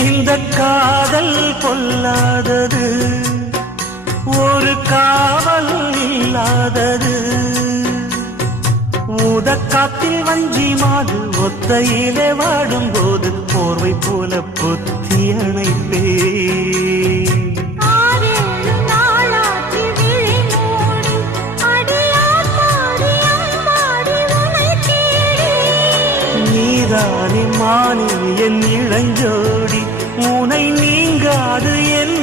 இந்த காதல் பொல்லாதது, ஒரு காவல் இல்லாதது. ஊதக்காத்தில் வஞ்சி மாது ஒத்தையிலே வாடும் போது போர்வை போல பொத்தி அணைப்பே. நீதானே மானி என் இளஞ்சோடி, உனை நீங்காது என்